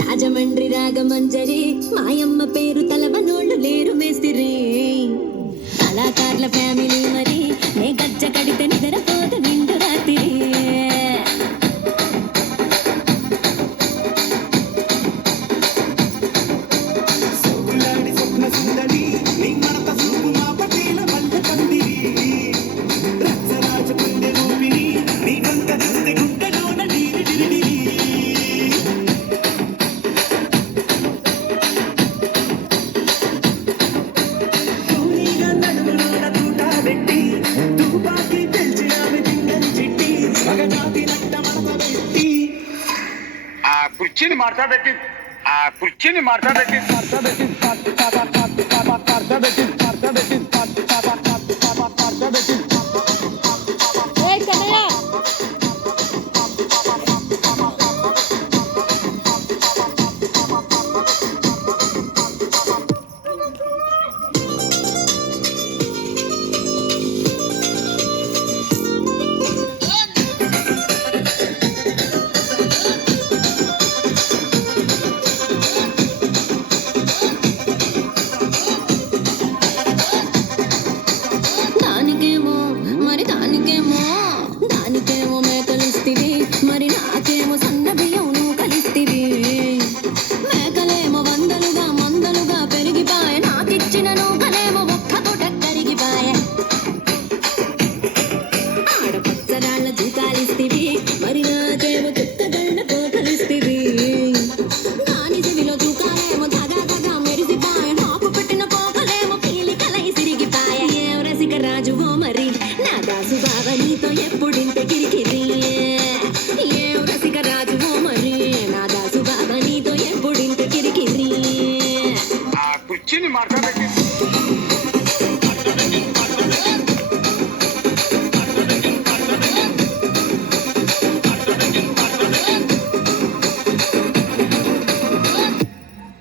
రాజమండ్రి రాగమంజరి మాయమ్మ పేరు తలవనోళ్ళు లేరు మేస్తిరి కళాకారుల ఫ్యామిలీ మరి నే గజ్జ కడితే నిద్రపోత నిండు రాత్రి కుర్చీని మాట్లాడబెట్టి కుర్చీని మాట్లాడబెట్టి దానికేమో మేకలిస్తివి మరి నాకేమో సన్న బియ్యం నువ్వు కలిస్తివి మేకలేమో వందలుగా మందలుగా పెరిగిపాయ నాకిచ్చిన నూకలేమో ఒక్క పూట కరిగిపాయ ఆడపచ్చరాళ్ళ జూకాలిస్తివి మరి నాకేమో చుట్టగళ్ళ పోకలిస్తివి దాని చెవిలో జూకాలేమో దగా దగా మెరిసిపాయ నాకు పెట్టిన పోకలేమో పీలికలై సిరిగిపాయ ఏం రసిక రాజువో మరి నా దాసు బావ నీతో ఎప్పుడింత కిరికిరి ఏం రసిక రాజువో మరి నా దాసు బావ నీతో ఎప్పుడింత కిరికిరి కుర్చీని మాట్లాడబెట్టి